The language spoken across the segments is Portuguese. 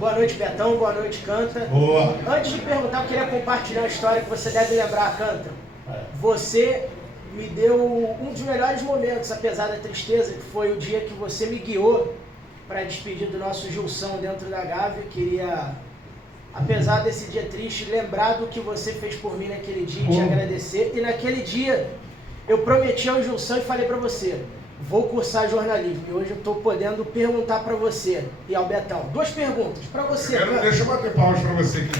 Boa noite, Betão. Boa noite, Canta. Boa. Antes de perguntar, eu queria compartilhar uma história que você deve lembrar, Canta. Você me deu um dos melhores momentos, apesar da tristeza, que foi o dia que você me guiou para a despedida do nosso Gilson dentro da Gávea. Queria, apesar desse dia triste, lembrar do que você fez por mim naquele dia e te agradecer. E naquele dia, eu prometi ao Gilson e falei para você, vou cursar jornalismo. E hoje eu estou podendo perguntar para você e ao Betão. 2 perguntas para você. Deixa eu bater palmas para você aqui.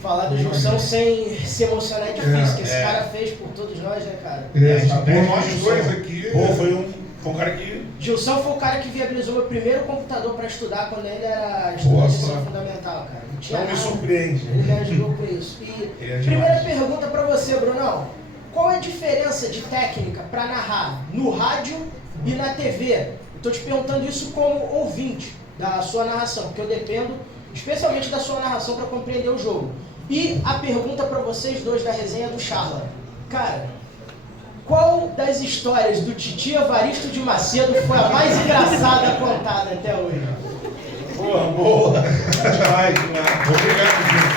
Falar do Gilson sem se emocionar é difícil, que esse cara fez por todos nós, né, cara? Por nós dois aqui. Foi um cara que... Gilson foi o cara que viabilizou meu primeiro computador para estudar quando ele era estudante de ensino fundamental, cara. Não tinha nada. Me surpreende. Ele me ajudou com isso. E primeira pergunta para você, Brunão. Qual é a diferença de técnica para narrar no rádio e na TV? Estou te perguntando isso como ouvinte da sua narração, porque eu dependo especialmente da sua narração para compreender o jogo. E a pergunta para vocês dois da resenha do Charla. Cara, qual das histórias do Titi Evaristo de Macedo foi a mais engraçada contada até hoje? Boa. Demais. Obrigado, gente.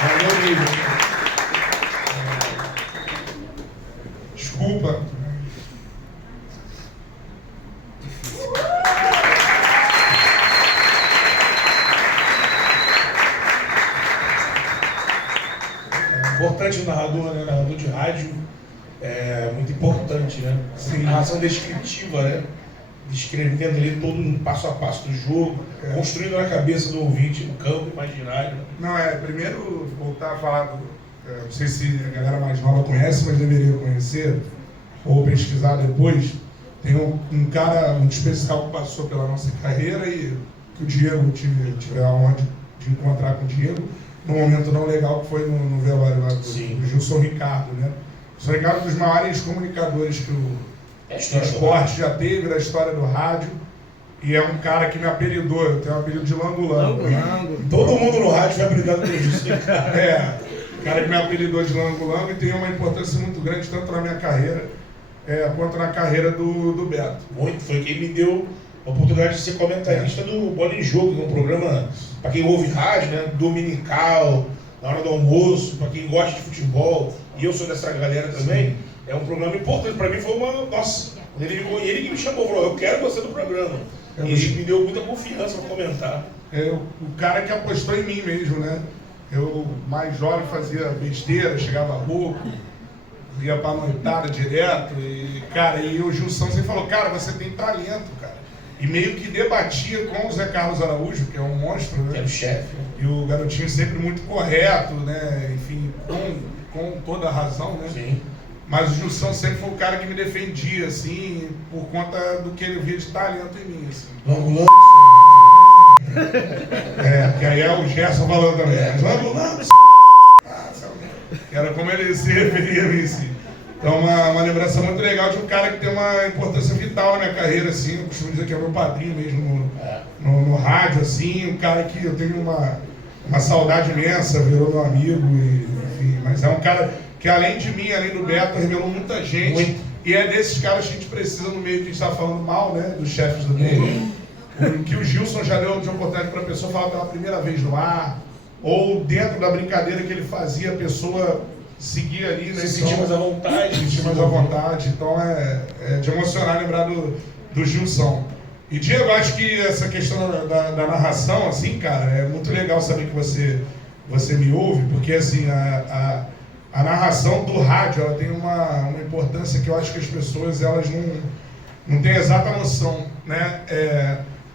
Valeu, Nível. Desculpa. Importante o narrador, né? Narrador de rádio é muito importante, né? Sim. Narração descritiva, né? Descrevendo ali todo um passo a passo do jogo, construindo na cabeça do ouvinte o campo imaginário. Não, primeiro voltar a falar, não sei se a galera mais nova conhece, mas deveria conhecer, ou pesquisar depois. Tem um cara, um especial que passou pela nossa carreira e que o Diego tive a honra de encontrar com o Diego num momento não legal que foi no velório lá do Gilson Ricardo, né? O Gilson Ricardo é um dos maiores comunicadores que o esporte já teve, da história do rádio, e é um cara que me apelidou, eu tenho um apelido de Lango Lango. Todo mundo no rádio foi apelidado pelo Gilson. O cara que me apelidou de Lango Lango e tem uma importância muito grande, tanto na minha carreira, quanto na carreira do Beto. Muito, foi quem me deu a oportunidade de ser comentarista do Bola em Jogo, que é um programa, para quem ouve rádio, né, dominical, na hora do almoço, para quem gosta de futebol, e eu sou dessa galera também, é um programa importante. Para mim foi uma... Nossa, ele que me chamou, falou, eu quero você no programa. E ele me deu muita confiança para comentar. O cara que apostou em mim mesmo, né? Eu, mais jovem, fazia besteira, chegava louco, ia pra noitada direto, e o Gilson sempre falou, cara, você tem talento, cara. E meio que debatia com o Zé Carlos Araújo, que é um monstro, né? Que é o chefe. E o garotinho sempre muito correto, né? Enfim, com toda a razão, né? Sim. Mas o Gilson sempre foi o cara que me defendia, assim, por conta do que ele via de talento em mim, assim. Lango. Que aí é o Gerson falando também. Lango. Que era como ele se referia a mim, assim. Então, uma lembrança muito legal de um cara que tem uma importância vital na minha carreira, assim. Eu costumo dizer que é meu padrinho mesmo no rádio, assim. Um cara que eu tenho uma saudade imensa, virou meu amigo, enfim. Mas é um cara que, além de mim, além do Beto, revelou muita gente. Muito. E é desses caras que a gente precisa no meio que a gente está falando mal, né? Dos chefes do meio. Que o Gilson já deu de oportunidade para a pessoa falar pela primeira vez no ar. Ou dentro da brincadeira que ele fazia, a pessoa seguir ali, né? Se sentir mais à vontade. Se sentir mais à vontade. Então é de emocionar lembrar do Gilson. E Diego, acho que essa questão da narração, assim, cara, é muito legal saber que você me ouve, porque assim, a narração do rádio, ela tem uma importância que eu acho que as pessoas, elas não têm exata noção, né?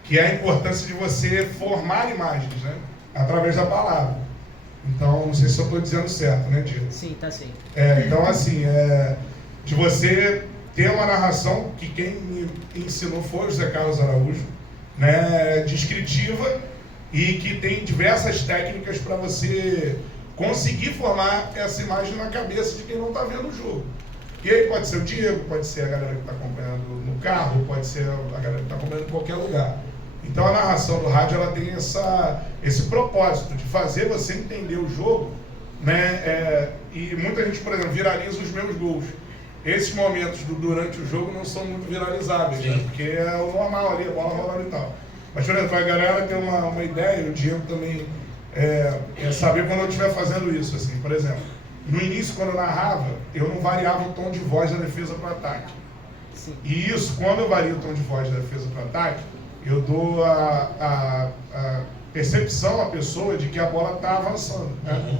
Que é a importância de você formar imagens, né? Através da palavra. Então, não sei se eu estou dizendo certo, né, Diego? Sim, tá sim. Então, assim, de você ter uma narração que quem me ensinou foi o José Carlos Araújo, né, descritiva, e que tem diversas técnicas para você conseguir formar essa imagem na cabeça de quem não está vendo o jogo. E aí pode ser o Diego, pode ser a galera que está acompanhando no carro, pode ser a galera que está acompanhando em qualquer lugar. Então a narração do rádio, ela tem esse propósito de fazer você entender o jogo né? E muita gente, por exemplo, viraliza os meus gols. Esses momentos durante o jogo não são muito viralizáveis, né? Porque é o normal ali, a bola rolando e tal. Mas, por exemplo, a galera tem uma ideia, o Diego também, saber quando eu estiver fazendo isso, assim, por exemplo. No início, quando eu narrava, eu não variava o tom de voz da defesa para o ataque. Sim. E isso, quando eu vario o tom de voz da defesa para o ataque, eu dou a percepção à pessoa de que a bola está avançando, né? Uhum.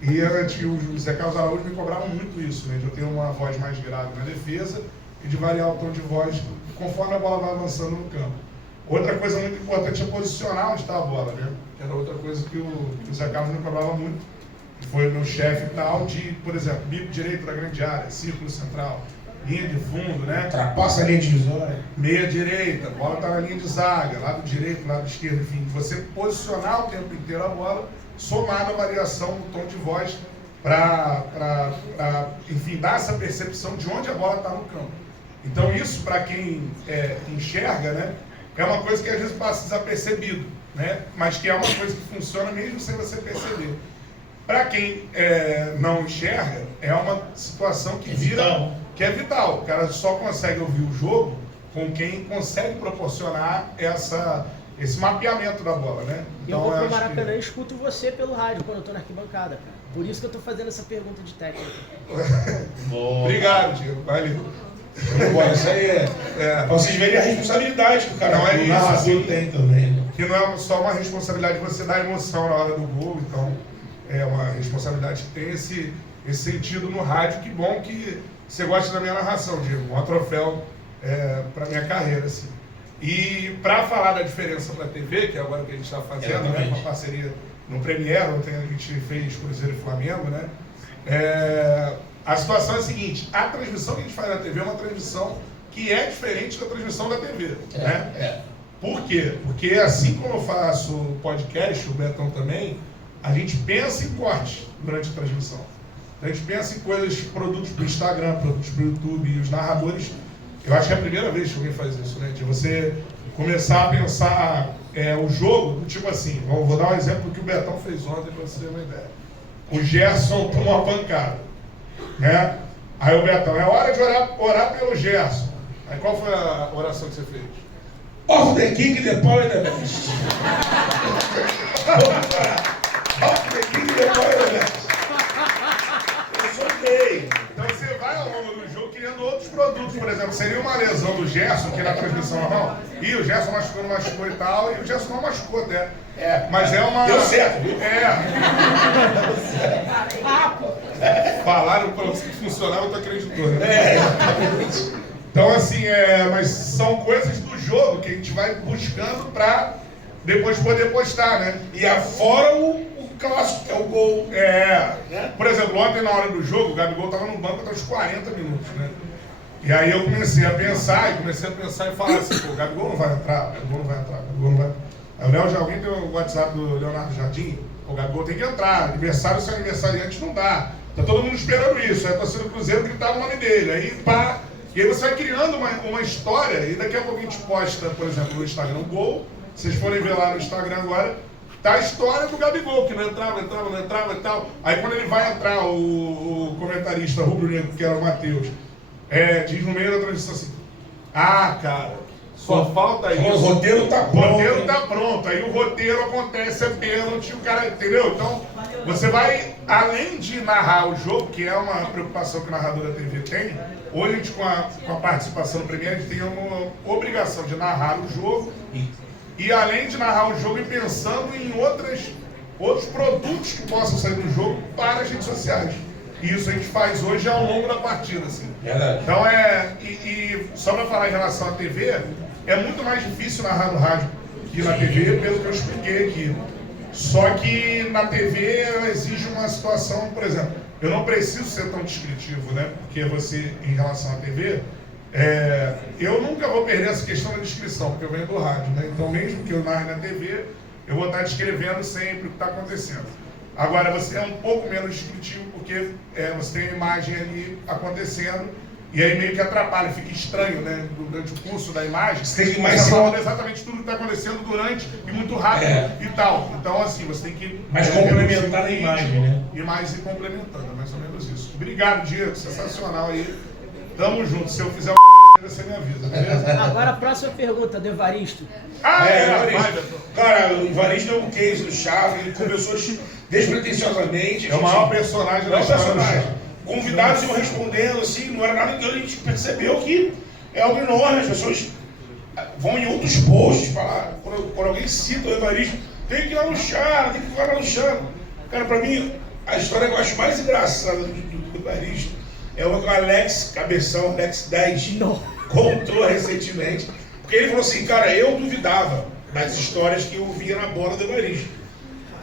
E o Zé Carlos Araújo me cobrava muito isso, né? De eu ter uma voz mais grave na defesa e de variar o tom de voz conforme a bola vai avançando no campo. Outra coisa muito importante é posicionar onde está a bola, né? Era outra coisa que o Zé Carlos me cobrava muito, que foi o meu chefe e tal, de, por exemplo, bico direito da grande área, círculo central, linha de fundo, né? Ultrapassa a linha divisória. Meia direita, a bola está na linha de zaga, lado direito, lado esquerdo, enfim, você posicionar o tempo inteiro a bola, somado à variação do tom de voz para enfim, dar essa percepção de onde a bola está no campo. Então isso, para quem enxerga, né, é uma coisa que às vezes passa desapercebido, né, mas que é uma coisa que funciona mesmo sem você perceber. Para quem não enxerga, é uma situação que vira... que é vital. O cara só consegue ouvir o jogo com quem consegue proporcionar esse mapeamento da bola, né? Então, eu vou pro Maracanã e escuto você pelo rádio quando eu tô na arquibancada, cara. Por isso que eu tô fazendo essa pergunta de técnica. Obrigado, Diego. Valeu. Bom, isso aí pra vocês verem a responsabilidade que o cara não é isso, assim, tem também, né? Que não é só uma responsabilidade de você dar emoção na hora do gol, então é uma responsabilidade que tem esse sentido no rádio. Que bom que você gosta da minha narração, Diego. Um troféu para minha carreira, assim. E para falar da diferença para a TV, que é agora que a gente está fazendo, né, uma parceria no Premiere, ontem a gente fez Cruzeiro e Flamengo, né? A situação é a seguinte: a transmissão que a gente faz na TV é uma transmissão que é diferente da transmissão da TV, né? Por quê? Porque assim como eu faço podcast, o Betão também, a gente pensa em corte durante a transmissão. A gente pensa em coisas, produtos para o Instagram, produtos para o YouTube, e os narradores, eu acho que é a primeira vez que alguém faz isso, né? De você começar a pensar o jogo, do tipo assim, vou dar um exemplo que o Betão fez ontem para você ter uma ideia. O Gerson tomou uma pancada, né? Aí o Betão, é hora de orar pelo Gerson. Aí qual foi a oração que você fez? Of the King, the Power, the Best. Of the King, the Power, the Best. Então você vai ao longo do jogo criando outros produtos, por exemplo, seria uma lesão do Gerson, que na transmissão normal, e o Gerson machucou e tal, e o Gerson não machucou até. Mas é uma... Deu certo, viu? Falaram para você que funcionava, tu acreditou, né? Então assim, mas são coisas do jogo que a gente vai buscando para depois poder postar, né? E afora o clássico, que é o gol. Né? Por exemplo, ontem na hora do jogo, o Gabigol estava no banco até uns 40 minutos, né? E aí eu comecei a pensar e falar assim, pô, o Gabigol não vai entrar. Aí alguém tem o WhatsApp do Leonardo Jardim, o Gabigol tem que entrar, aniversário sem aniversariante não dá. Tá todo mundo esperando isso, aí a torcida do Cruzeiro gritava o nome dele, aí pá. E aí você vai criando uma história, e daqui a pouco a gente posta, por exemplo, no Instagram, um gol, vocês forem ver lá no Instagram agora, tá a história do Gabigol, que não entrava e tal. Aí quando ele vai entrar, o comentarista rubro-negro, que era o Matheus, diz no meio da transmissão assim, cara, só falta isso. O roteiro tá pronto. O roteiro tá pronto. Aí o roteiro acontece, é pênalti, o cara, entendeu? Então, você vai, além de narrar o jogo, que é uma preocupação que o narrador da TV tem, hoje a gente, com a participação no Premiere, a gente tem uma obrigação de narrar o jogo. E além de narrar o jogo, e pensando em outros produtos que possam sair do jogo para as redes sociais. E isso a gente faz hoje ao longo da partida, assim. Verdade. Então e só para falar em relação à TV, é muito mais difícil narrar no rádio que na TV, pelo que eu expliquei aqui. Só que na TV ela exige uma situação, por exemplo, eu não preciso ser tão descritivo, né? Porque você, em relação à TV, eu nunca vou perder essa questão da descrição, porque eu venho do rádio, né? Então, mesmo que eu narre na TV, eu vou estar descrevendo sempre o que está acontecendo. Agora, você é um pouco menos descritivo, porque você tem a imagem ali acontecendo, E aí meio que atrapalha, fica estranho, né? Durante o curso da imagem. Você tem que mais você fala exatamente tudo que está acontecendo durante e muito rápido e tal. Então, assim, você tem que... Mas complementar a imagem, né? E mais ir complementando, é mais ou menos isso. Obrigado, Diego. Sensacional aí. Tamo junto. Se eu fizer uma você me avisa, beleza? Agora a próxima pergunta, do Evaristo. Evaristo. Cara, o Evaristo é um case do Chaves, ele começou despretensiosamente. É o maior personagem da história do Chaves. Convidados iam respondendo, assim, não era nada que a gente percebeu que é algo enorme. As pessoas vão em outros posts falar, quando alguém cita o Evaristo, tem que ir lá no chá, tem que ir lá no chá. Cara, pra mim, a história que eu acho mais engraçada do Evaristo é uma que o Alex Cabeção, Alex 10, contou recentemente. Porque ele falou assim, cara, eu duvidava das histórias que eu via na bola do Evaristo.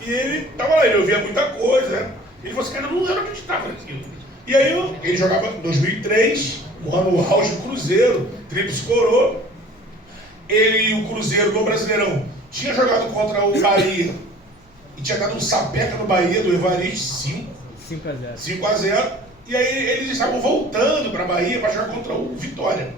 E ele tava lá, ele ouvia muita coisa, né? Ele falou assim, cara, eu não acreditava naquilo. E aí ele jogava em 2003, no ano auge do Cruzeiro, tríplice coroa. Ele e o Cruzeiro no Brasileirão tinha jogado contra o Bahia e tinha dado um sapeca no Bahia do Evaristo, 5-0. E aí eles estavam voltando para a Bahia para jogar contra o Vitória.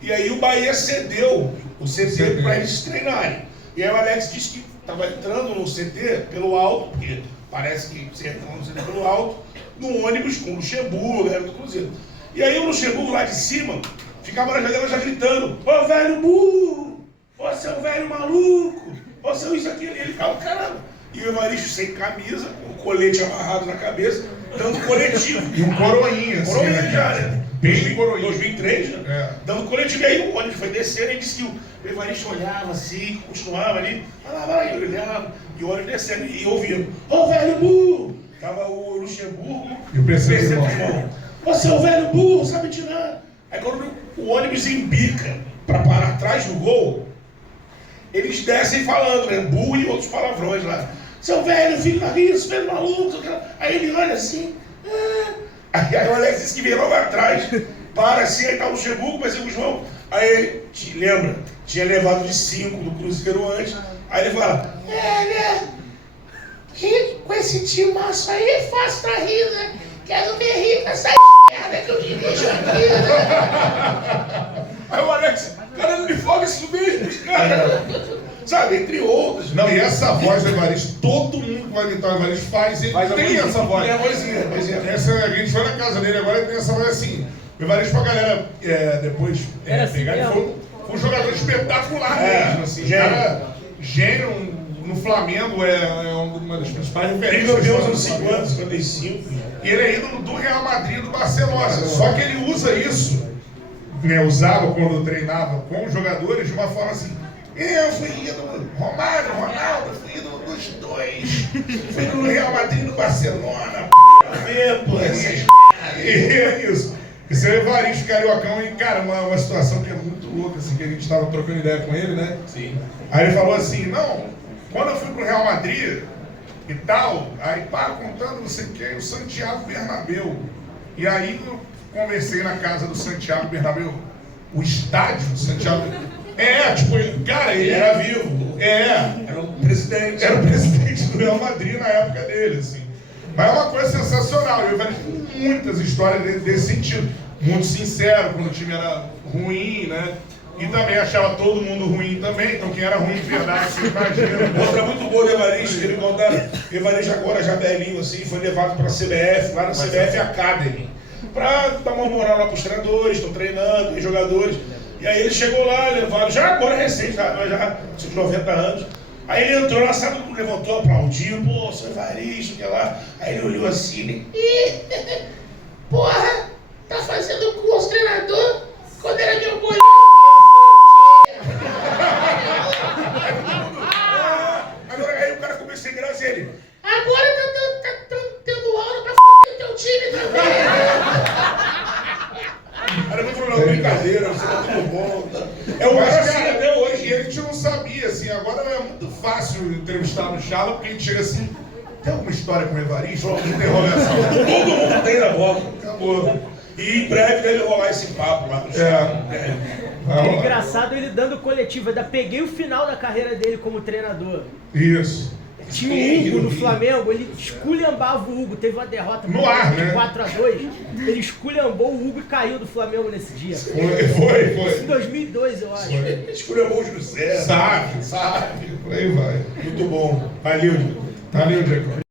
E aí o Bahia cedeu o CT para eles treinarem. E aí o Alex disse que estava entrando no CT pelo alto, porque parece que você entra no CT pelo alto, no ônibus com o Luxemburgo, galera do Cruzeiro. E aí o Luxemburgo lá de cima ficava na janela já gritando: ô velho burro, ô seu velho maluco, ô seu isso aqui. E ele ficava, caramba. E o Evaristo sem camisa, com o colete amarrado na cabeça, dando coletivo. E um coroinha, assim, Coroinha já, né? Bem coroinha. 2003, né? Dando coletivo. E aí o ônibus foi descendo e disse que o Evaristo olhava assim, continuava ali, vai, ele olhava, e o ônibus descendo e ouvindo: ô velho burro! Tava o Luxemburgo e o PC de mão. Ô seu velho burro, sabe de nada. Aí quando o ônibus embica para parar atrás do gol, eles descem falando, né? Burro e outros palavrões lá. Seu velho, filho da isso, velho maluco. Aí ele olha assim. Aí o Alex disse que veio logo atrás. Para assim, aí tá o Luxemburgo, mas o João. Aí ele, lembra, tinha levado de 5 do Cruzeiro antes. Aí ele fala: né? Com esse tio maço aí é fácil pra rir, né? Quero ver rir com essa merda que eu dirijo aqui, né? Aí o Alex, cara, não me foga isso mesmo, cara. Sabe, entre outros. Não, e essa voz do Evaristo, todo mundo que vai imitar o Evaristo faz, ele tem essa voz. É a vozinha. A gente foi na casa dele agora e tem essa voz assim. O Evaristo pra galera depois pegar, ele foi um jogador espetacular mesmo, assim. Gênio no Flamengo, é uma das principais referências. Ele anos 50, 55. E ele é ídolo do Real Madrid, do Barcelona. Só que ele usa isso, né, usava quando treinava com os jogadores de uma forma assim: eu fui ídolo Romário, Ronaldo, fui ídolo dos dois. Fui ídolo do Real Madrid, do Barcelona, é isso. Esse é o Evaristo Cariocão, e cara, uma situação que é muito louca, assim, que a gente estava trocando ideia com ele, né? Sim. Aí ele falou assim: não, quando eu fui pro Real Madrid e tal, aí contando não sei quem, o Santiago Bernabéu. E aí eu conversei na casa do Santiago Bernabéu, o estádio do Santiago. Cara, ele era vivo. Era o presidente. Era o presidente do Real Madrid na época dele, assim. Mas é uma coisa sensacional. Eu vejo muitas histórias desse sentido. Muito sincero, quando o time era ruim, né? E também achava todo mundo ruim também. Então quem era ruim de verdade, você imagina. Outra muito boa do Evaristo, que ele contaram. O Evaristo agora, já velhinho assim, foi levado para a CBF, lá na CBF Academy, para dar uma moral lá para os treinadores, estão treinando, os jogadores. E aí ele chegou lá, levado, já agora recente, já tinha 90 anos. Aí ele entrou lá, sabe, levantou, aplaudiu, pô, seu Evaristo, que lá. Aí ele olhou assim, né? Porra, tá fazendo curso treinador quando era meu bolinho. Aí o cara começou a graça e ele: agora tá tendo aula pra f*** teu time também. Era muito brincadeira, você tá tudo bom. É o cara assim até hoje. E a gente não sabia, assim, agora é muito fácil entrevistar no Chala, porque a gente chega assim: tem alguma história com o Evaristo? Interrogação. Todo mundo tem na bola. Acabou. E em breve deve rolar esse papo lá no Chala. É engraçado ele dando coletiva. Ainda peguei o final da carreira dele como treinador. Isso. Tinha o Hugo no Flamengo, ele esculhambava o Hugo, teve uma derrota No ar, né? 4-2, ele esculhambou o Hugo e caiu do Flamengo nesse dia. Foi. Em 2002, eu acho. Esculhambou o José. Sabe. Por aí vai. Muito bom. Valeu, Diego. Valeu, Diego.